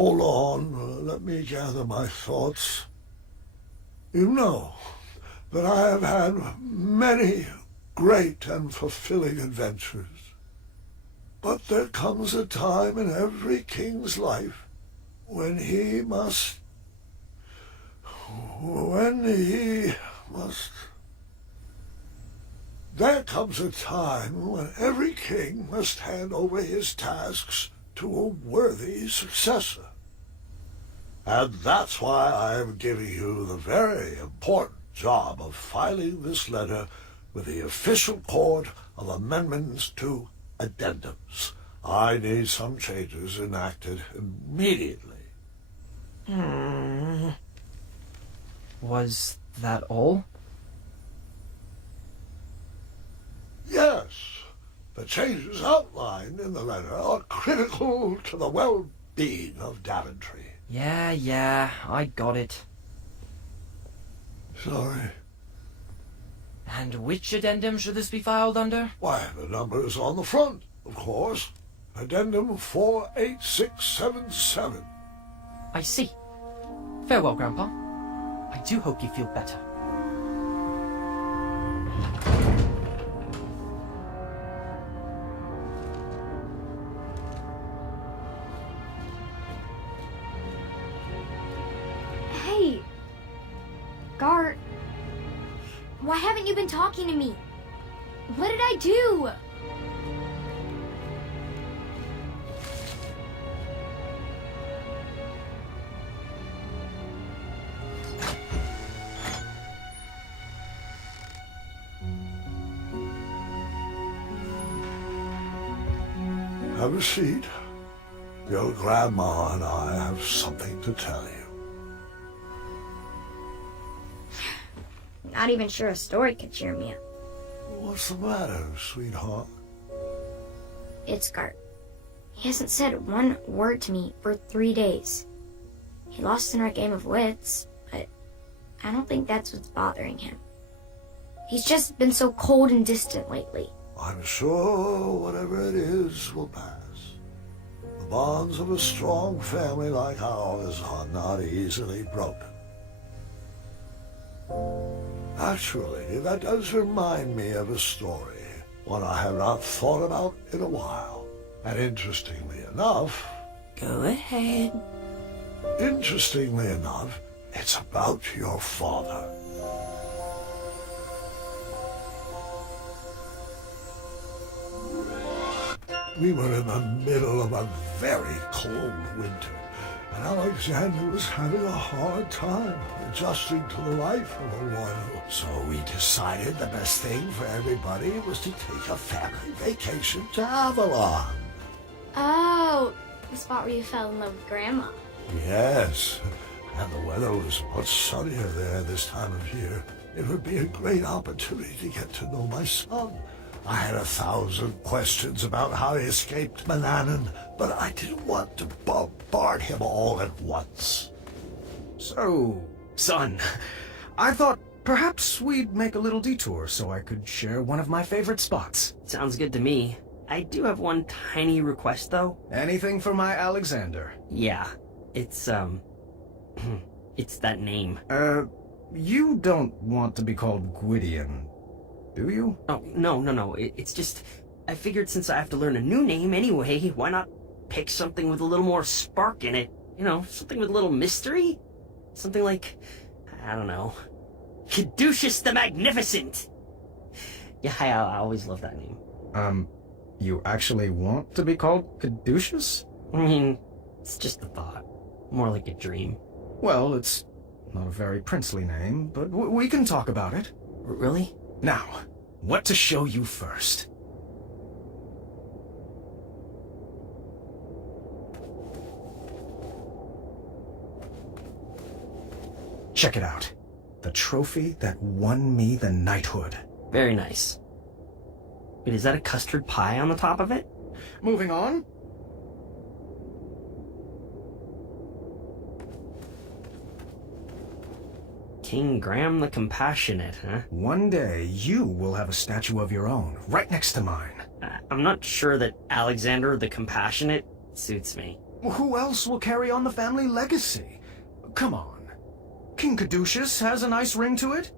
hold on. Let me gather my thoughts. You know that I have had many great and fulfilling adventures. But there comes a time in every king's life when he must... There comes a time when every king must hand over his tasks to a worthy successor. And that's why I am giving you the very important job of filing this letter with the official court of amendments to addendums. I need some changes enacted immediately. Was that all? Yes, the changes outlined in the letter are critical to the well-being of Daventry. Yeah, I got it. Sorry. And which addendum should this be filed under? Why, the number is on the front, of course. Addendum 48677. I see. Farewell, Grandpa. I do hope you feel better. Hey! Gart, why haven't you been talking to me? What did I do? Have a seat. Your grandma and I have something to tell you. Not even sure a story could cheer me up. What's the matter, sweetheart? It's Gart. He hasn't said one word to me for 3 days. He lost in our game of wits, but I don't think that's what's bothering him. He's just been so cold and distant lately. I'm sure whatever it is will pass. The bonds of a strong family like ours are not easily broken. Actually, that does remind me of a story, one I have not thought about in a while. And interestingly enough... Go ahead. Interestingly enough, it's about your father. We were in the middle of a very cold winter, and Alexander was having a hard time adjusting to the life of a royal. So we decided the best thing for everybody was to take a family vacation to Avalon. Oh, the spot where you fell in love with Grandma. Yes, and the weather was much sunnier there this time of year. It would be a great opportunity to get to know my son. I had 1,000 questions about how he escaped Manannan, but I didn't want to bombard him all at once. So, son, I thought perhaps we'd make a little detour so I could share one of my favorite spots. Sounds good to me. I do have one tiny request, though. Anything for my Alexander? Yeah, it's, it's that name. You don't want to be called Gwydion, do you? Oh, no. It's just, I figured since I have to learn a new name anyway, why not pick something with a little more spark in it? You know, something with a little mystery? Something like, I don't know, Caduceus the Magnificent! Yeah, I always love that name. You actually want to be called Caduceus? I mean, it's just a thought. More like a dream. Well, it's not a very princely name, but we can talk about it. Really? Now, what to show you first? Check it out. The trophy that won me the knighthood. Very nice. Wait, is that a custard pie on the top of it? Moving on. King Graham the Compassionate, huh? One day, you will have a statue of your own, right next to mine. I'm not sure that Alexander the Compassionate suits me. Who else will carry on the family legacy? Come on. King Caduceus has a nice ring to it.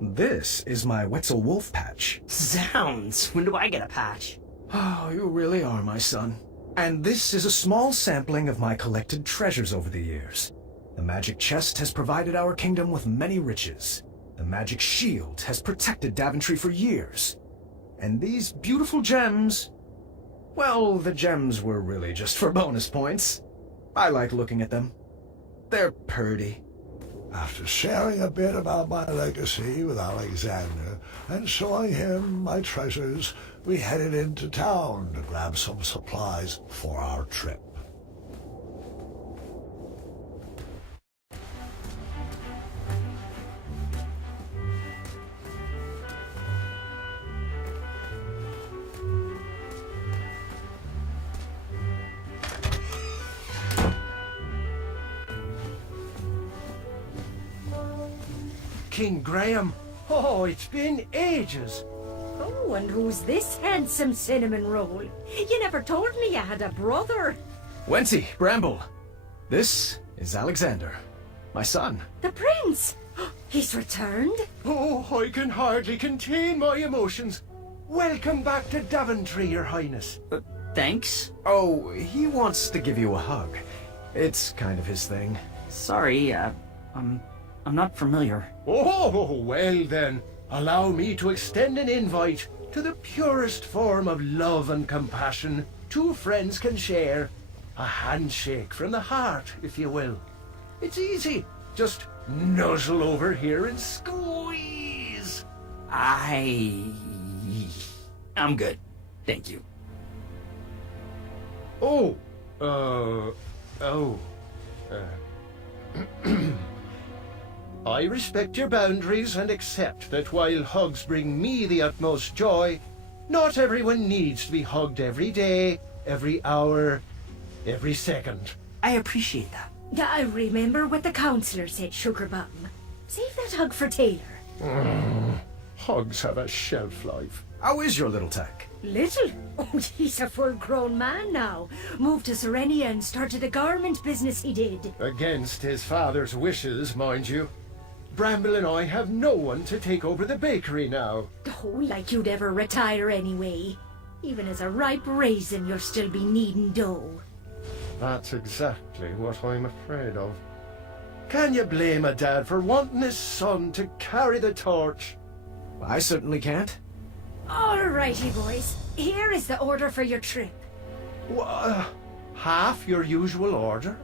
This is my Wetzel Wolf patch. Zounds! When do I get a patch? Oh, you really are, my son. And this is a small sampling of my collected treasures over the years. The magic chest has provided our kingdom with many riches. The magic shield has protected Daventry for years. And these beautiful gems... well, the gems were really just for bonus points. I like looking at them. They're purty. After sharing a bit about my legacy with Alexander and showing him my treasures, we headed into town to grab some supplies for our trip. King Graham. Oh, it's been ages. Oh, and who's this handsome cinnamon roll? You never told me you had a brother. Wenty, Bramble. This is Alexander, my son. The prince. He's returned. Oh, I can hardly contain my emotions. Welcome back to Daventry, Your Highness. Thanks? Oh, he wants to give you a hug. It's kind of his thing. Sorry, I'm not familiar. Oh, well then, allow me to extend an invite to the purest form of love and compassion two friends can share. A handshake from the heart, if you will. It's easy. Just nuzzle over here and squeeze. I'm good. Thank you. I respect your boundaries and accept that while hugs bring me the utmost joy, not everyone needs to be hugged every day, every hour, every second. I appreciate that. I remember what the counselor said, Sugarbum. Save that hug for Taylor. Hugs have a shelf life. How is your little tech? Little? Oh, he's a full-grown man now. Moved to Serenia and started a garment business he did. Against his father's wishes, mind you. Bramble and I have no one to take over the bakery now. Oh, like you'd ever retire anyway. Even as a ripe raisin, you'll still be kneading dough. That's exactly what I'm afraid of. Can you blame a dad for wanting his son to carry the torch? I certainly can't. Alrighty, boys. Here is the order for your trip. Half your usual order?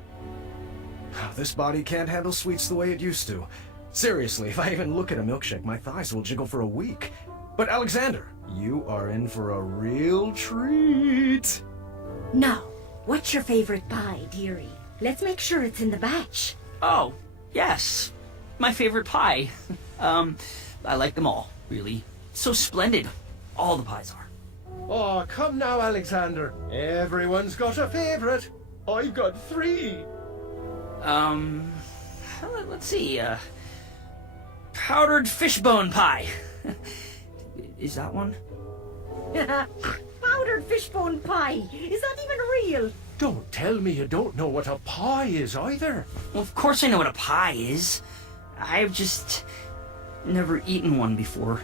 This body can't handle sweets the way it used to. Seriously, if I even look at a milkshake, my thighs will jiggle for a week. But Alexander, you are in for a real treat. Now, what's your favorite pie, dearie? Let's make sure it's in the batch. Oh, yes. My favorite pie. I like them all, really. So splendid. All the pies are. Oh, come now, Alexander. Everyone's got a favorite. I've got 3. Let's see, powdered fishbone pie. Is that one? Powdered fishbone pie. Is that even real? Don't tell me you don't know what a pie is either. Well, of course I know what a pie is. I've just never eaten one before.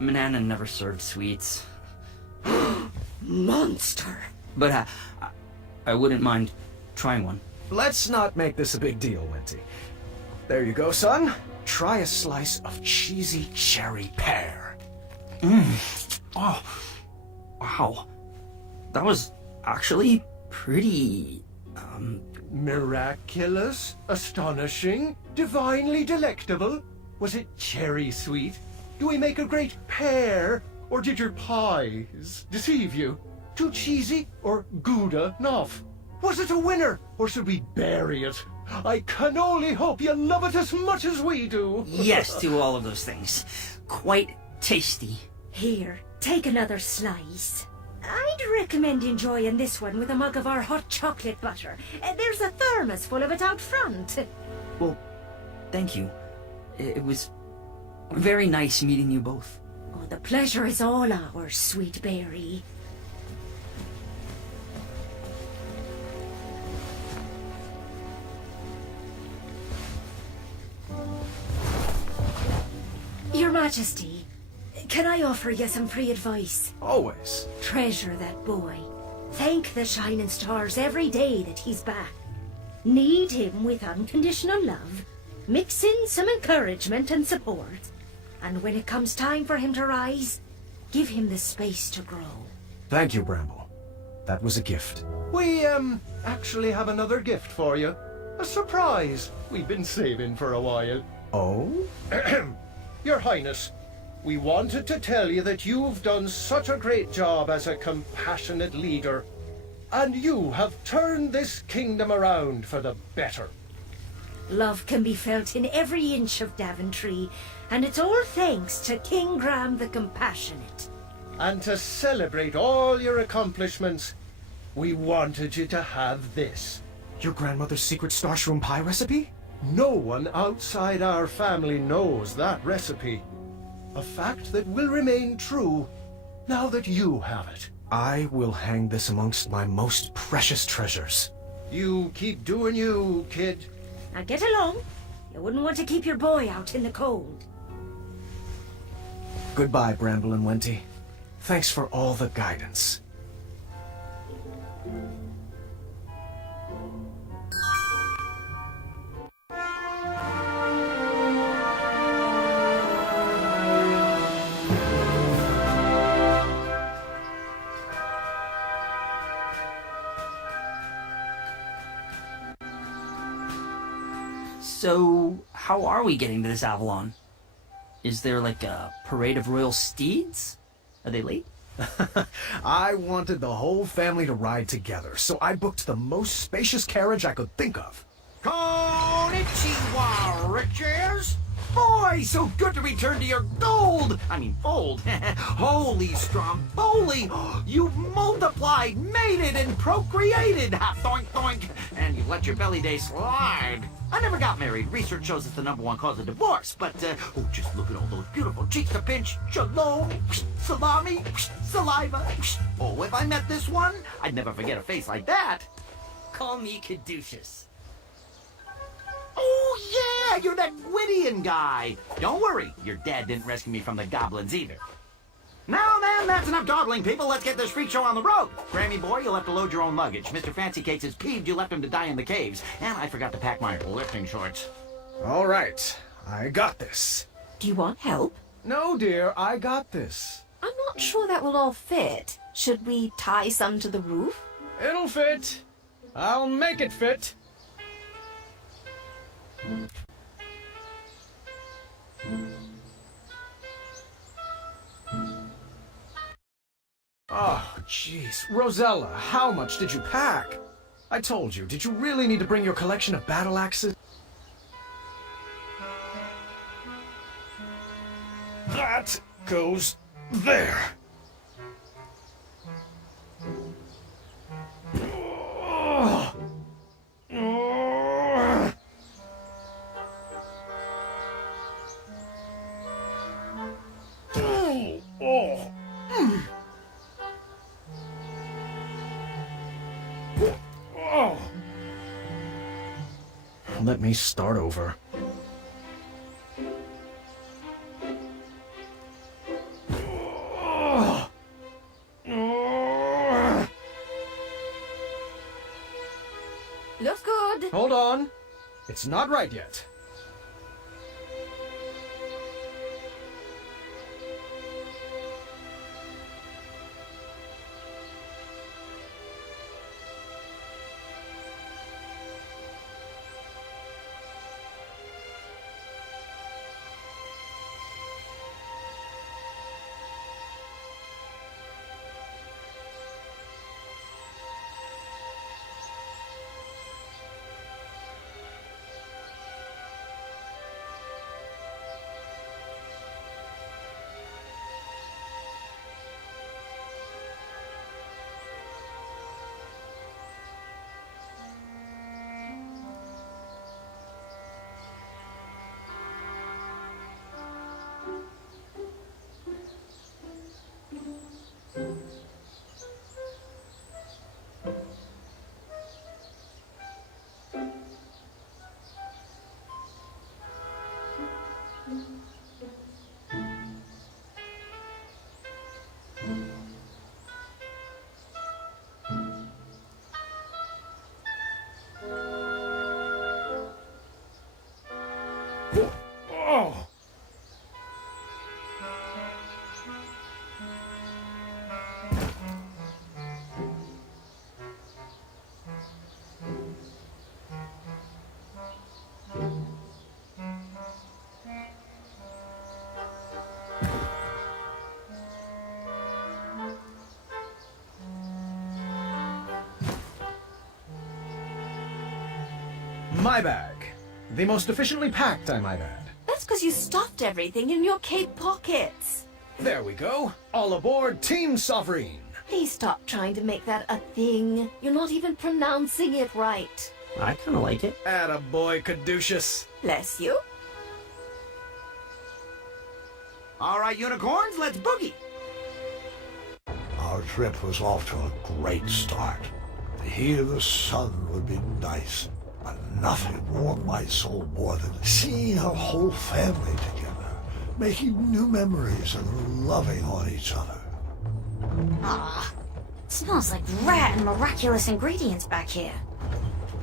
Manana never served sweets. Monster. But I wouldn't mind trying one. Let's not make this a big deal, Wenty. There you go, son. Try a slice of cheesy cherry pear. Oh, wow. That was actually pretty, Miraculous, astonishing, divinely delectable. Was it cherry sweet? Do we make a great pear? Or did your pies deceive you? Too cheesy or Gouda enough? Was it a winner, or should we bury it? I can only hope you love it as much as we do. Yes to all of those things. Quite tasty. Here, take another slice. I'd recommend enjoying this one with a mug of our hot chocolate butter. There's a thermos full of it out front. Well, thank you. It was very nice meeting you both. Oh, the pleasure is all ours, sweet berry. Your Majesty, can I offer you some free advice? Always. Treasure that boy. Thank the shining stars every day that he's back. Need him with unconditional love. Mix in some encouragement and support. And when it comes time for him to rise, give him the space to grow. Thank you, Bramble. That was a gift. We, actually have another gift for you. A surprise we've been saving for a while. Oh? Your Highness, we wanted to tell you that you've done such a great job as a compassionate leader, and you have turned this kingdom around for the better. Love can be felt in every inch of Daventry, and it's all thanks to King Graham the Compassionate. And to celebrate all your accomplishments, we wanted you to have this. Your grandmother's secret starshroom pie recipe? No one outside our family knows that recipe. A fact that will remain true now that you have it. I will hang this amongst my most precious treasures. You keep doing you, kid. Now get along. You wouldn't want to keep your boy out in the cold. Goodbye, Bramble and Wenty. Thanks for all the guidance. So, how are we getting to this Avalon? Is there like a parade of royal steeds? Are they late? I wanted the whole family to ride together, so I booked the most spacious carriage I could think of. Konnichiwa, riches! Boy, so good to return to your gold! I mean, fold. Holy stromboli! You multiplied, mated, and procreated! Doink, doink! And you let your belly day slide. I never got married. Research shows it's the #1 cause of divorce. But, oh, just look at all those beautiful cheeks to pinch. Shalom, salami, saliva. Oh, if I met this one, I'd never forget a face like that. Call me Caduceus. Oh, yeah, you're that Gwydion guy. Don't worry, your dad didn't rescue me from the goblins either. Now then, that's enough dawdling, people. Let's get this freak show on the road. Grammy boy, you'll have to load your own luggage. Mr. Fancy Cakes is peeved you left him to die in the caves. And I forgot to pack my lifting shorts. All right, I got this. Do you want help? No, dear, I got this. I'm not sure that will all fit. Should we tie some to the roof? It'll fit. I'll make it fit. Oh, jeez. Rosella, how much did you pack? I told you, did you really need to bring your collection of battle axes? That goes there. Let me start over. Looks good. Hold on. It's not right yet. My bag. The most efficiently packed, I might add. That's because you stuffed everything in your cape pockets. There we go. All aboard Team Sovereign. Please stop trying to make that a thing. You're not even pronouncing it right. I kind of like it. Attaboy, Caduceus. Bless you. All right, unicorns, let's boogie. Our trip was off to a great start. To hear the sun would be nice, but nothing warmed my soul more than seeing our whole family together, making new memories and loving on each other. Ah, it smells like rare and miraculous ingredients back here.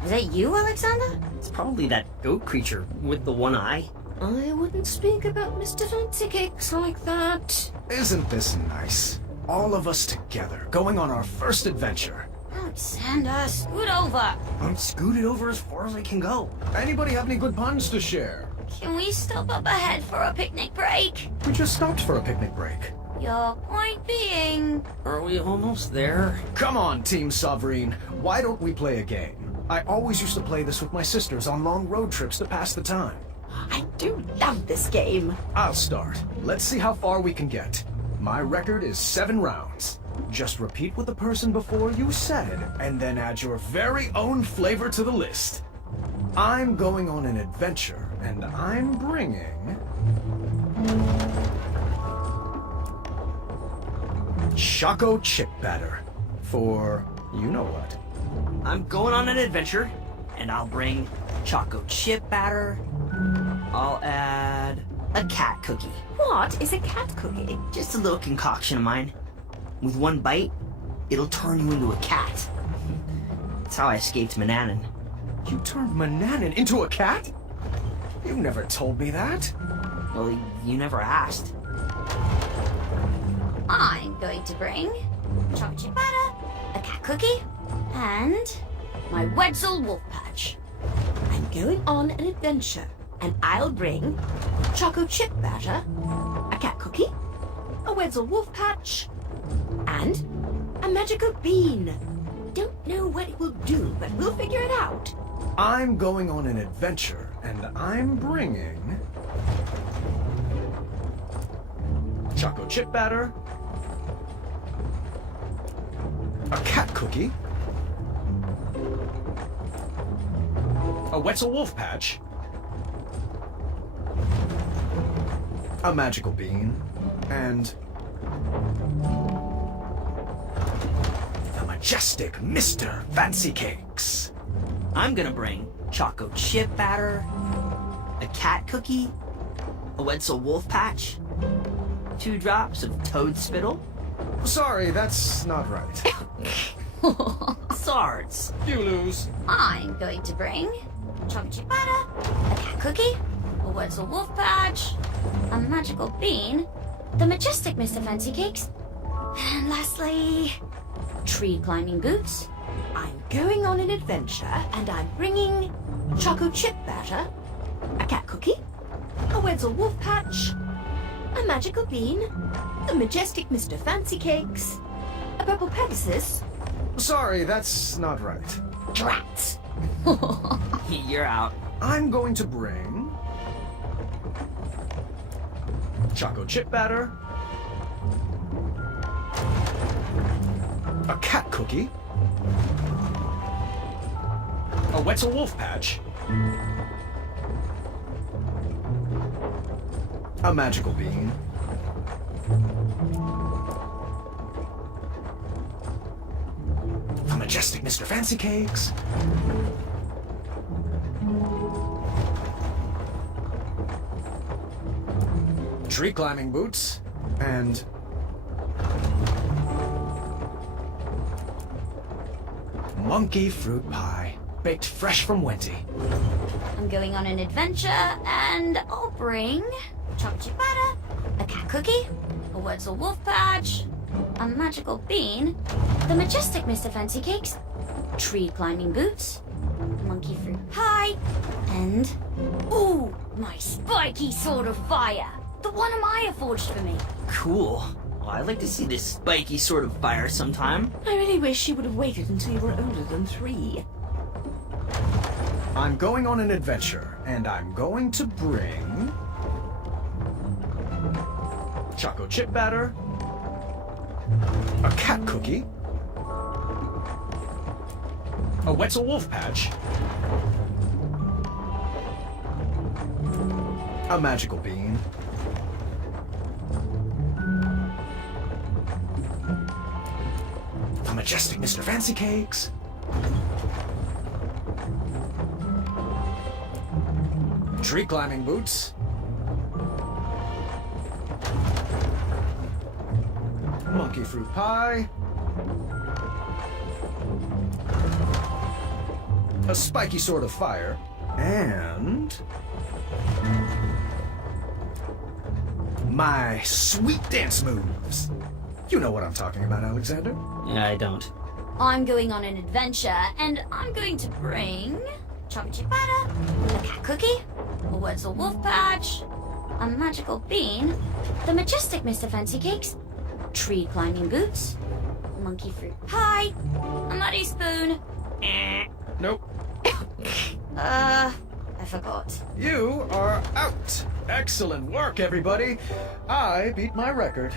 Is that you, Alexander? It's probably that goat creature with the one eye. I wouldn't speak about Mr. Fancy Cakes like that. Isn't this nice? All of us together, going on our first adventure. Alexander, scoot over. I'm scooted over as far as I can go. Anybody have any good puns to share? Can we stop up ahead for a picnic break? We just stopped for a picnic break. Your point being... Are we almost there? Come on, Team Sovereign. Why don't we play a game? I always used to play this with my sisters on long road trips to pass the time. I do love this game. I'll start. Let's see how far we can get. My record is 7 rounds. Just repeat what the person before you said, and then add your very own flavor to the list. I'm going on an adventure, and I'm bringing... Choco Chip Batter. For you know what. I'm going on an adventure, and I'll bring choco chip batter. I'll add a cat cookie. What is a cat cookie? Just a little concoction of mine. With one bite, it'll turn you into a cat. That's how I escaped Manannan. You turned Manannan into a cat? You never told me that. Well, you never asked. I'm going to bring chocolate chip batter, a cat cookie, and my Wetzel Wolf Patch. I'm going on an adventure, and I'll bring choco chip batter, a cat cookie, a Wetzel Wolf Patch, and a magical bean. Don't know what it will do, but we'll figure it out. I'm going on an adventure, and I'm bringing... Choco Chip Batter, a cat cookie, a Wetzel Wolf Patch, a magical bean, and the majestic Mr. Fancy Cakes. I'm gonna bring choco chip batter, a cat cookie, a Wetzel Wolf Patch, 2 drops of toad spittle. Sorry, that's not right. Sards. You lose. I'm going to bring chocolate chip batter, a cat cookie, a Wetzel Wolf Patch, a magical bean, the majestic Mr. Fancy Cakes, and lastly, tree climbing boots. I'm going on an adventure, and I'm bringing choco chip batter, a cat cookie, a Wetzel Wolf Patch, a magical bean, the majestic Mr. Fancy Cakes, a purple Pegasus. Sorry, that's not right. Drats. You're out. I'm going to bring... Choco Chip Batter, a cat cookie, a Wetzel Wolf Patch, a magical bean, the majestic Mr. Fancy Cakes, tree climbing boots, and monkey fruit pie, baked fresh from Wenty. I'm going on an adventure, and I'll bring chocolate chip batter, a cat cookie, a Wetzel Wolf Patch, a magical bean, the majestic Mr. Fancy Cakes, tree climbing boots, monkey fruit pie, and ooh, my spiky sword of fire, the one Amaya forged for me. Cool. Well, I'd like to see this spiky sword of fire sometime. I really wish you would have waited until you were older than 3. I'm going on an adventure, and I'm going to bring choco chip batter, a cat cookie, a Wetzel Wolf patch, a magical bean, a majestic Mr. Fancy Cakes, tree climbing boots, monkey fruit pie, a spiky sword of fire, and my sweet dance moves. You know what I'm talking about, Alexander. Yeah, I don't. I'm going on an adventure, and I'm going to bring chocolate chip batter, a cat cookie, a Wetzel Wolf patch, a magical bean, the majestic Mr. Fancy Cakes, tree climbing boots, monkey fruit pie, a muddy spoon. Nope. I forgot. You are out. Excellent work, everybody. I beat my record.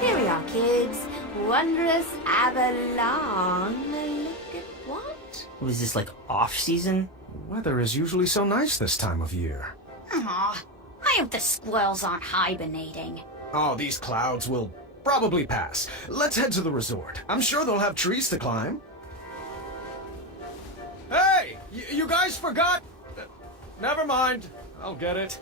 Here we are, kids. Wondrous Avalon. Look at what? Was this like off-season? Weather is usually so nice this time of year. Aw, I hope the squirrels aren't hibernating. Oh, these clouds will probably pass. Let's head to the resort. I'm sure they'll have trees to climb. Hey! You guys forgot? Never mind. I'll get it.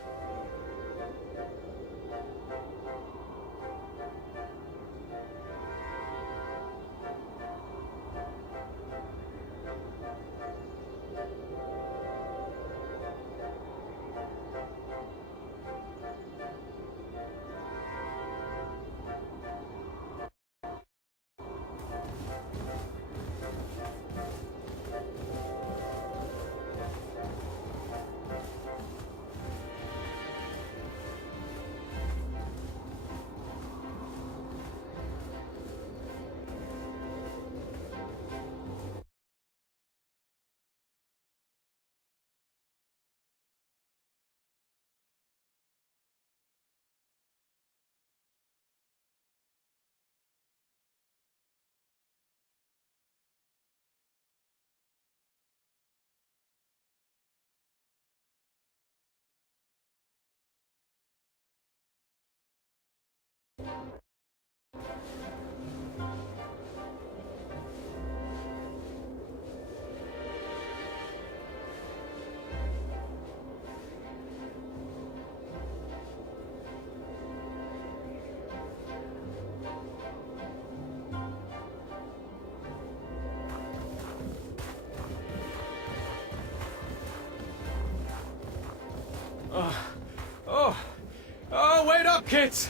Oh, wait up, kids!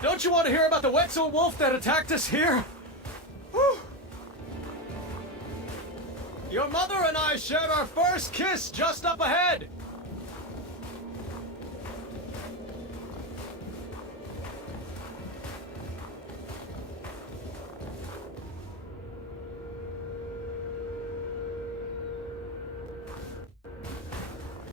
Don't you want to hear about the Wetzel Wolf that attacked us here? Whew. Your mother and I shared our first kiss just up ahead!